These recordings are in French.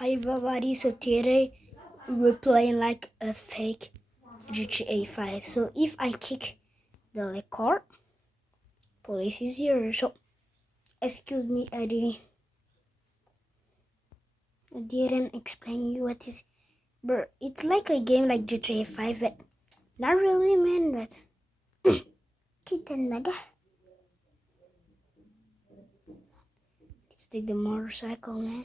Hi everybody, so today we're playing like a fake GTA 5. So if I kick the record, police is here. So excuse me, I didn't explain you what is, but it's like a game like GTA 5, but not really, man. But kita naga. Let's take the motorcycle, man.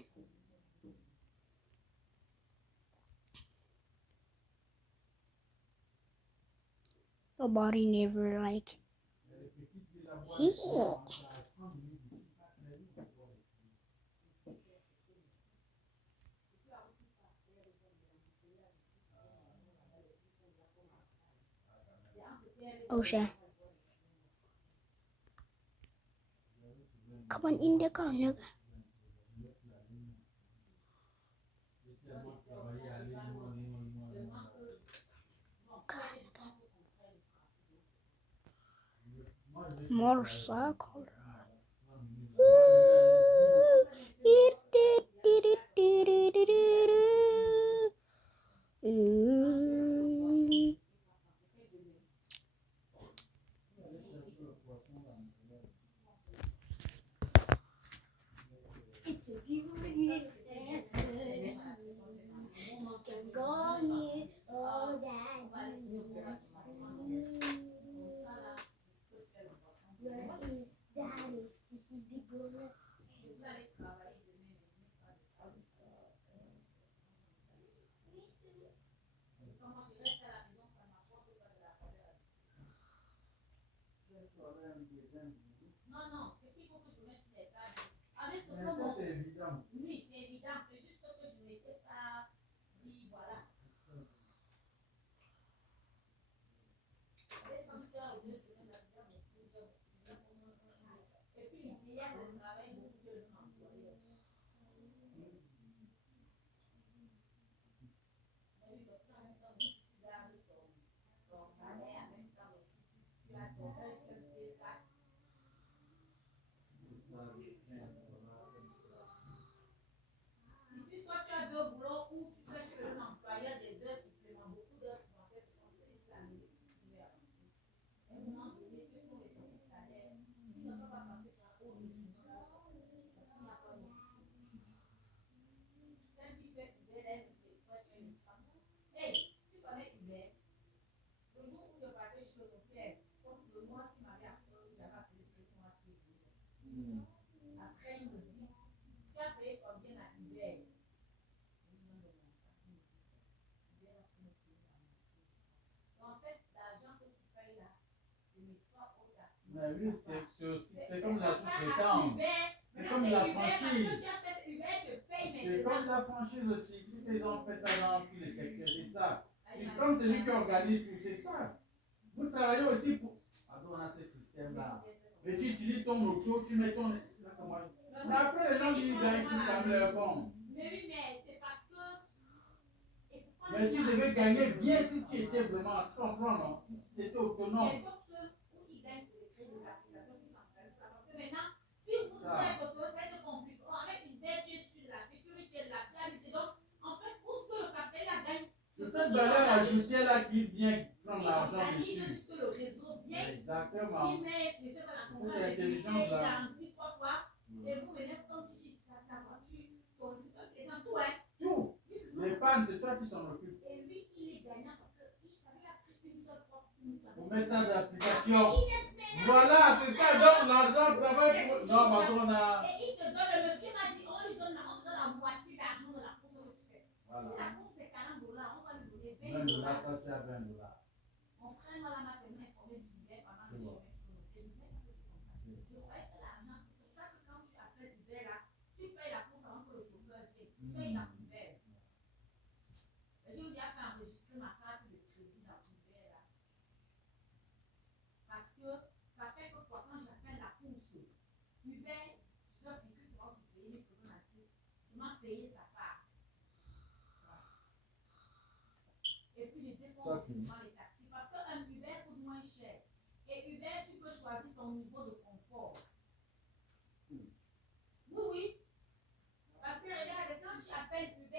Nobody never like. Osha. Come on in the car, nigga. Motorcycle. Mais oui, c'est comme la sous-traitance. C'est comme la franchise. C'est comme la franchise aussi. Si ces gens font ça dans tous les secteurs, c'est ça. C'est comme celui qui organise tout, c'est ça. Vous travaillez aussi pour. Attends, on a ce système-là. Et tu utilises ton auto, tu mets ton. Ça, comment... Mais après, les gens ils gagnent tous quand même leur compte. Mais tu devais gagner bien si tu étais vraiment, tu comprends, non? Si tu étais autonome. C'est cette valeur ajoutée là qui vient prendre l'argent dessus. Exactement. Cette intelligence là. Tout. Les pannes, c'est toi qui s'en occupe. Pour mettre ça dans l'application. Voilà, c'est ça. Donc l'argent travaille pour. Non, Madonna. Et il te donne, le monsieur m'a dit, on te donne la moitié d'argent de la course que tu fais. Voilà. Si la course c'est 40 dollars, on va lui donner 20 dollars. Ça c'est à 20 dollars. Mon frère m'a tellement informé sur Uber pendant le chemin que je me disais, je ne savais pas que c'est comme ça. Je croyais que l'argent, c'est pour ça que quand tu appelles Uber là, tu payes la course avant que le chauffeur vienne. Tu payes la Uber. Mais j'ai déjà fait enregistrer ma carte de crédit dans Uber là. Parce que ça fait que quoi, quand j'appelle la course, Uber, je dois dire que tu vas se payer les personnes à qui tu m'as payé sa part. Voilà. Et puis je dis qu'on offre les taxis. Parce qu'un Uber coûte moins cher. Et Uber, tu peux choisir ton niveau de confort. Oui, oui. Parce que regarde, quand tu appelles Uber,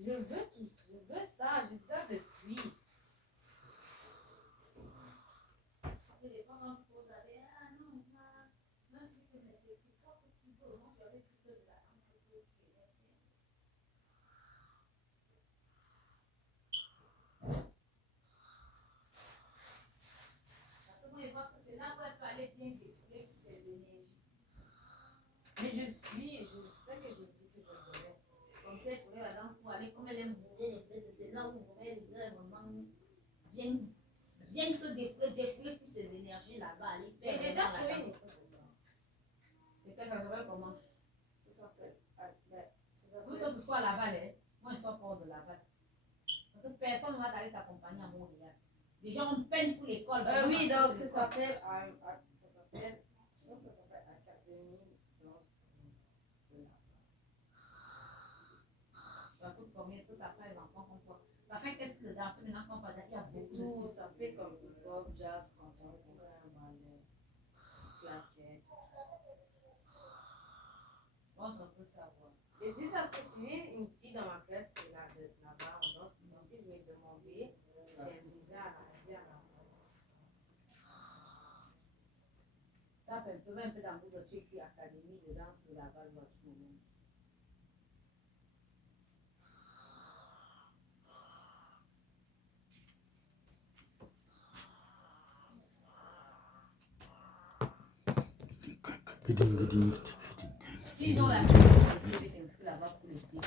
Je veux tout, je veux ça, je dis ça depuis. Mais je sais que j'ai dit que je voulais. Comme ça, il faudrait la danse pour aller, comme elle aime bourrer les fleurs, c'est là où elle voudrait vraiment bien se défouler toutes ces énergies là-bas. Mais j'ai déjà trouvé une école. C'est qu'elle s'appelle comment? Ça s'appelle. Oui, que ce soit à Laval, hein. Moi, je sors pas de Laval. Parce que personne ne va t'aller t'accompagner à Montréal. Les gens ont peine pour l'école. Oui, donc ça s'appelle Académie Danse de Laval. Ça coûte combien? Est-ce que ça fait les enfants comme toi? Ça fait qu'est-ce que dans maintenant qu'on parle, il y a beaucoup de Tout, ça fait comme hip-hop, jazz, contemporain, ballet, claquette. On peut savoir. Et si ça se finit, une fille dans ma classe qui est là-bas, on danse, donc si je vais demander, j'ai à la Tape un peu, même un peu dans le bout de truc qui Académie de danse de Laval, votre moment. Sinon, la je vais t'inscrire là-bas pour l'été.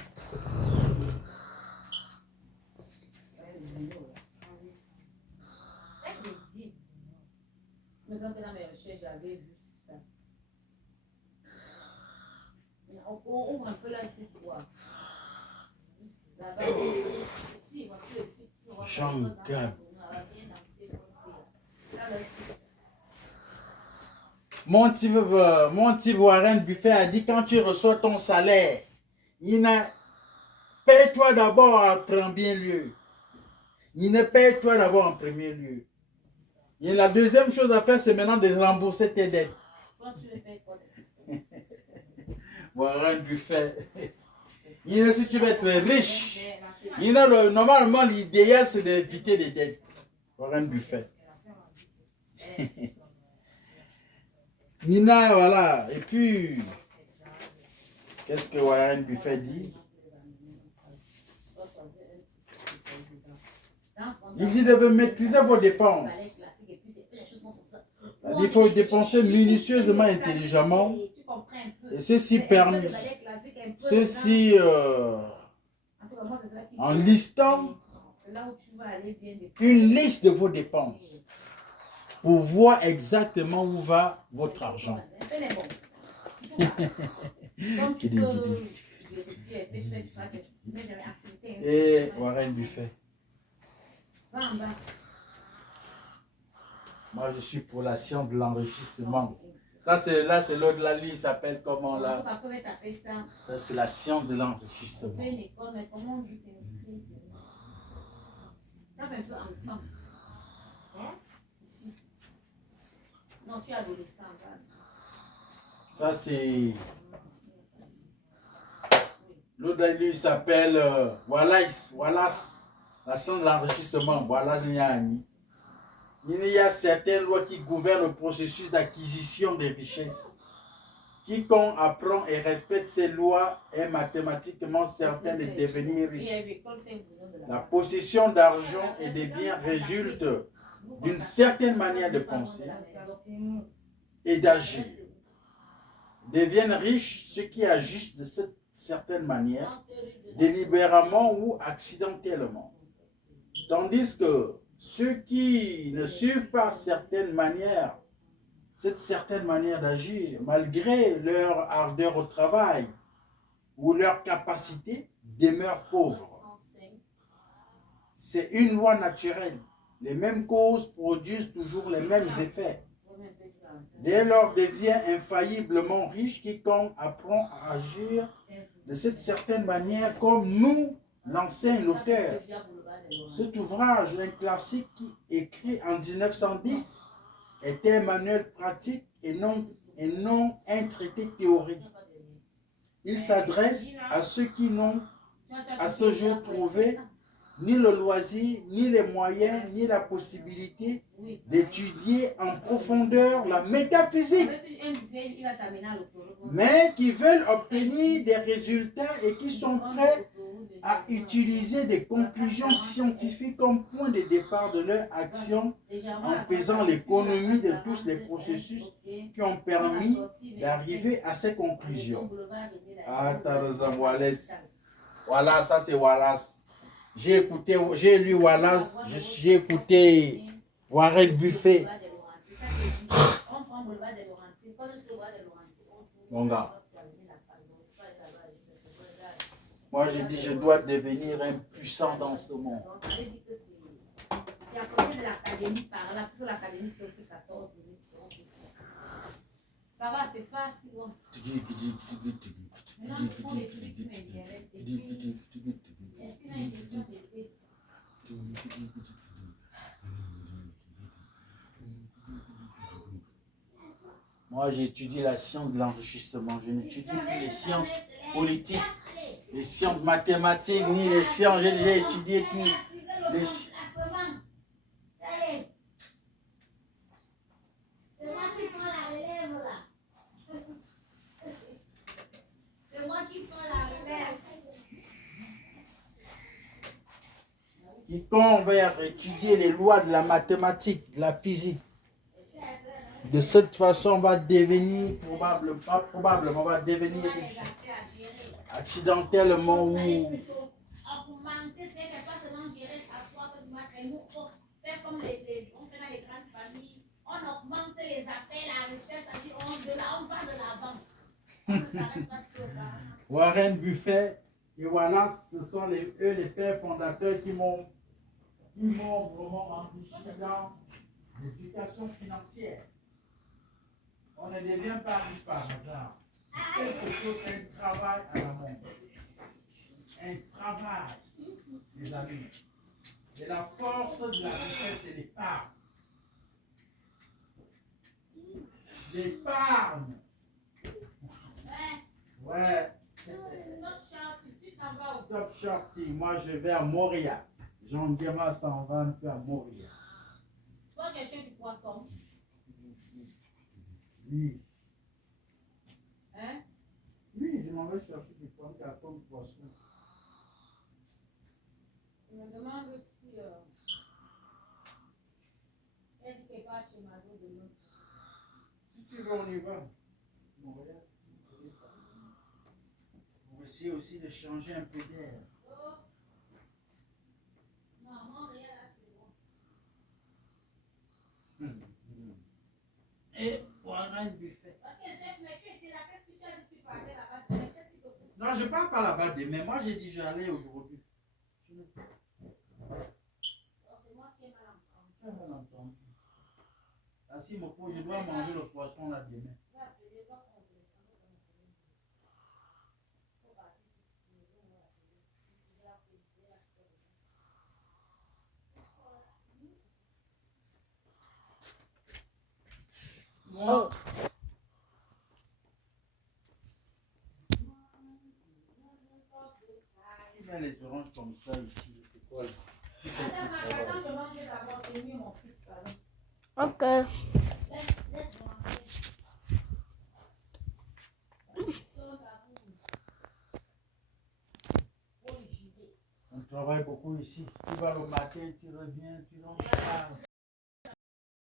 Mais dans mes recherches, j'avais vu ça. On ouvre un peu là, c'est quoi? Là-bas, ici, on va plus le site. Jean-Gab. Là, le site. Mon petit Warren Buffet a dit quand tu reçois ton salaire, paye-toi d'abord en premier lieu. Il ne paye-toi d'abord en premier lieu. Et la deuxième chose à faire, c'est maintenant de rembourser tes dettes. Toi, tu le fais quoi? Warren Buffet. Si tu veux être riche, normalement l'idéal c'est d'éviter les dettes. Warren Buffet. Nina, voilà. Et puis, qu'est-ce que Warren Buffet dit? Il dit de maîtriser vos dépenses. Il faut dépenser minutieusement, intelligemment. Et ceci en listant une liste de vos dépenses pour voir exactement où va votre argent. Et Warren Buffet. Moi, je suis pour la science de l'enrichissement. Ça, c'est là, c'est l'autre là, lui, il s'appelle comment là? Ça, c'est la science de l'enrichissement. Non, tu es adolescent. Ça, c'est... L'autre là, lui, il s'appelle Wallace. La science de l'enrichissement. Wallace Nyani. Il y a certaines lois qui gouvernent le processus d'acquisition des richesses. Quiconque apprend et respecte ces lois est mathématiquement certain de devenir riche. La possession d'argent et de biens résulte d'une certaine manière de penser et d'agir. Deviennent riches ceux qui agissent de cette certaine manière, délibérément ou accidentellement. Tandis que ceux qui ne suivent pas cette certaine manière d'agir, malgré leur ardeur au travail ou leur capacité, demeurent pauvres. C'est une loi naturelle. Les mêmes causes produisent toujours les mêmes effets. Dès lors devient infailliblement riche quiconque apprend à agir de cette certaine manière comme nous l'enseigne l'auteur. Cet ouvrage, un classique écrit en 1910, était un manuel pratique et non un traité théorique. Il s'adresse à ceux qui n'ont à ce jour trouvé ni le loisir, ni les moyens, ni la possibilité d'étudier en profondeur la métaphysique, mais qui veulent obtenir des résultats et qui sont prêts à utiliser des conclusions scientifiques comme point de départ de leur action en faisant l'économie de tous les processus qui ont permis d'arriver à ces conclusions. Voilà, ça c'est Wallace. J'ai lu Wallace, j'ai écouté Warren Buffett. Mon gars. Moi, je dis, je dois devenir impuissant dans ce monde. C'est à côté de l'académie par là, parce que l'académie c'est aussi 14 minutes. Ça va, c'est pas si loin. Maintenant, ce sont les trucs qui m'intéressent. Et puis, est-ce qu'il y a une question d'été? Moi, j'étudie la science de l'enrichissement. Je n'étudie plus les sciences politiques, les sciences mathématiques, ni les sciences. J'ai déjà étudié tout. Les... C'est moi qui prends la relève là. C'est moi qui prends la relève. Quiconque va étudier les lois de la mathématique, de la physique, de cette façon, va devenir probablement, va devenir riche. Accidentellement ou... Augmenter, c'est pas seulement gérer, s'asseoir, faire comme on fait dans les grandes familles. On augmente les appels, la richesse, on part de la banque. On ne s'arrête pas sur le bas. Warren Buffett et Wallace, ce sont eux les pères fondateurs qui m'ont vraiment enrichi dans l'éducation financière. On ne devient pas riche par hasard. Quelque chose, c'est un travail à la montre. Un travail, mes amis. Et la force de la richesse, c'est l'épargne. L'épargne. Ouais. Stop shopping. Moi, je vais à Montréal. Jean Guéma s'en va un peu à Montréal. Tu vas chercher du poisson. Oui. Hein? Oui, je m'en vais chercher du carton de poisson. Je me demande si elle dit qu'elle va chez Mado demain. Si tu veux, on y va. Montréal. On va essayer aussi de changer un peu d'air. Oh. Non, Montréal, là, c'est bon. Et Warren Buffett. Ok, mais tu étais là, qu'est-ce que tu as dit que tu parlais là-bas? Qu'est-ce qui te pousse? Non, je ne parle pas là-bas demain. Moi, j'ai dit j'allais aujourd'hui. C'est moi qui ai mal entendu. Ah, si, je dois manger le poisson là demain. Oh. Il met les oranges comme ça ici. C'est quoi? Attends, je mange d'abord, c'est mieux mon fils. Ok. On travaille beaucoup ici. Tu vas le matin, tu reviens, tu rentres tard.